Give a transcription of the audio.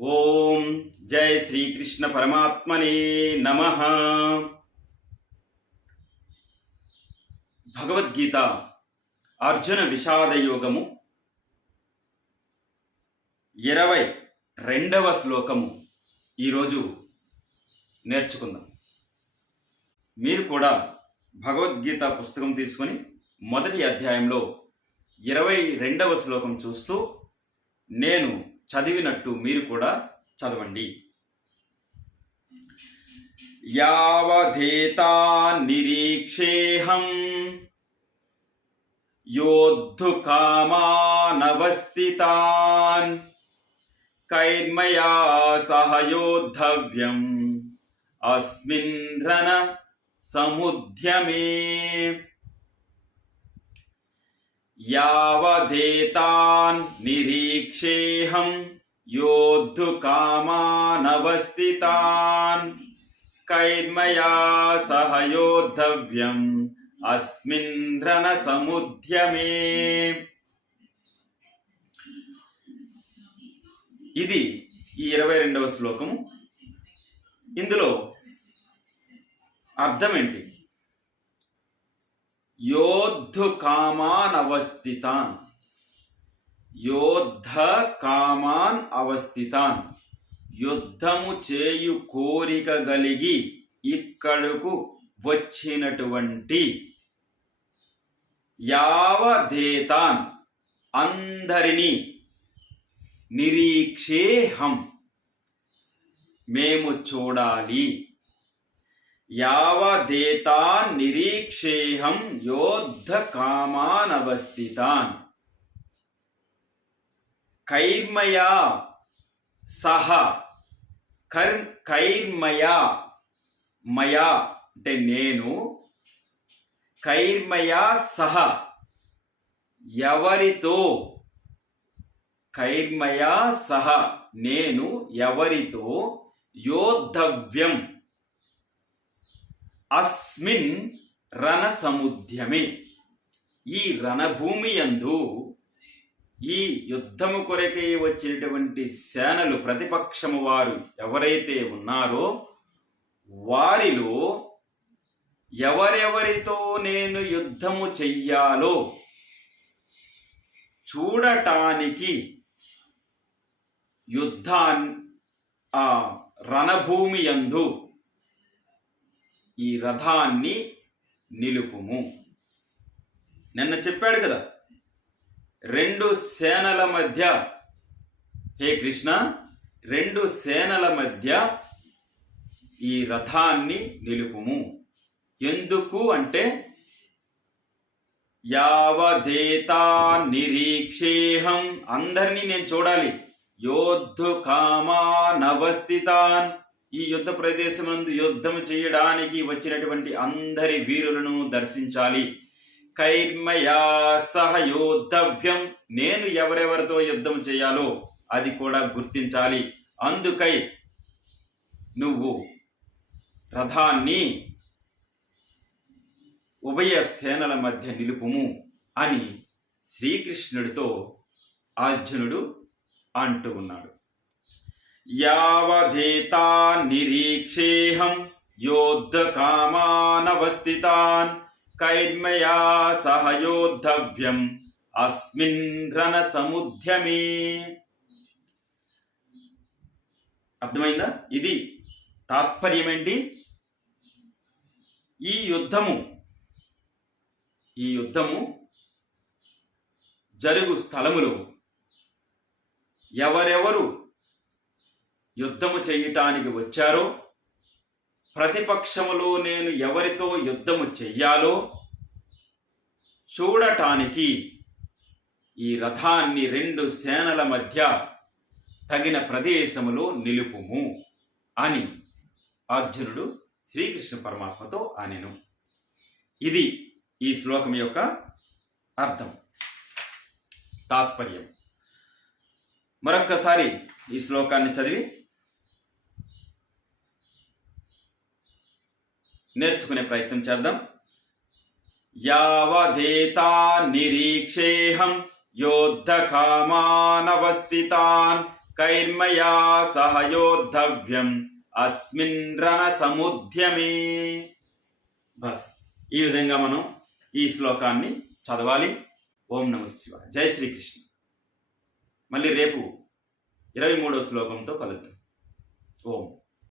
ఓం జయ శ్రీకృష్ణ పరమాత్మనే నమ. భగవద్గీత అర్జున విషాద యోగము ఇరవై రెండవ శ్లోకము ఈరోజు నేర్చుకుందాం. మీరు కూడా భగవద్గీత పుస్తకం తీసుకొని మొదటి అధ్యాయంలో ఇరవై రెండవ శ్లోకం చూస్తూ నేను చదివినట్టు మీరు కూడా చదవండి. యావధేతా నిరీక్షేహం యోద్ధు కామానవస్థితాన్ కైర్మయా సహ యోద్ధవ్యం అస్మిన్ రణ సముద్యమే యావధేతాన్ నిరీక్షేహం యోద్ధు కామానవస్థితాన్. కైర్మయా సహ యోద్ధవ్యం అస్మిన్ రణ సముద్యమే ఇది ఈ ఇరవై రెండవ శ్లోకము. ఇందులో అర్థం ఏంటి? యోద్ధు కామాన్ అవస్థితాన్. యోద్ధ కామాన్ అవస్థితాన్. యుద్ధము చేయు కోరిక కలిగి ఇక్కడకు వచ్చినటువంటి యావధేతాన్ అందరినీ నిరీక్షేహం. మేము చూడాలి. యావదేతాన్ నిరీక్షేహం యోద్ధ కామానవస్థితాన్ కైర్మయా సహ కర్ కైర్మయా మయా అంటే నేను కైర్మయా సహ ఎవరితో? కైర్మయా సహ నేను ఎవరితో? యోద్ధవ్యం అస్మిన్ రణ సముద్యమే ఈ రణభూమి యందు ఈ యుద్ధము కొరకే వచ్చినటువంటి సేనలు ప్రతిపక్షము వారు ఎవరైతే ఉన్నారో వారిలో ఎవరెవరితో నేను యుద్ధము చెయ్యాలో చూడటానికి యుద్ధాన్ ఆ రణభూమి యందు ఈ రథాన్ని నిలుపుము. నిన్న చెప్పాడు కదా రెండు సేనల మధ్య హే కృష్ణ రెండు సేనల మధ్య ఈ రథాన్ని నిలుపుము. ఎందుకు అంటే యావదేతా నిరీక్షేహం. అందరినీ నేను చూడాలి. యోద్ధు కామానవస్థితాన్. ఈ యుద్ధ ప్రదేశమందు యుద్ధం చేయడానికి వచ్చినటువంటి అందరి వీరులను దర్శించాలి. కైర్మయా సహయోద్ధవ్యం. నేను ఎవరెవరితో యుద్ధం చేయాలో అది కూడా గుర్తించాలి. అందుకై నువ్వు రథాన్ని ఉభయ సేనల మధ్య నిలుపుము అని శ్రీకృష్ణుడితో అర్జునుడు అంటూ ఉన్నాడు. యావధేతా నిరీక్షేహం యోద్ధ కామానవస్థితాన్ కైర్మయా సహ యోద్ధవ్యం అస్మిన్ రణ సముద్యమే. అర్థమైందా? ఇది తాత్పర్యం ఏంటి ఈ యుద్ధము ఈ యుద్ధము జరుగు స్థలములో ఎవరెవరు యుద్ధము చేయటానికి వచ్చారో? ప్రతిపక్షములో నేను ఎవరితో యుద్ధము చెయ్యాలో? చూడటానికి ఈ రథాన్ని రెండు సేనల మధ్య తగిన ప్రదేశములో నిలుపుము అని అర్జునుడు శ్రీకృష్ణ పరమాత్మతో అనెను. ఇది ఈ శ్లోకం యొక్క అర్థం. తాత్పర్యం. మరొక్కసారి ఈ శ్లోకాన్ని చదివి నేర్చుకునే ప్రయత్నం చేద్దాం. యావదేతా నిరీక్షేహం యోద్ధకామానవస్థితాన్ కైర్మయా సహయోద్ధవ్యం అస్మిన్ రణ సముద్యమే బస్ ఈ విధంగా మనం ఈ శ్లోకాన్ని చదవాలి. ఓం నమ శివ జై శ్రీకృష్ణ. మళ్ళీ రేపు ఇరవై మూడో శ్లోకంతో కలుద్దాం. ఓం.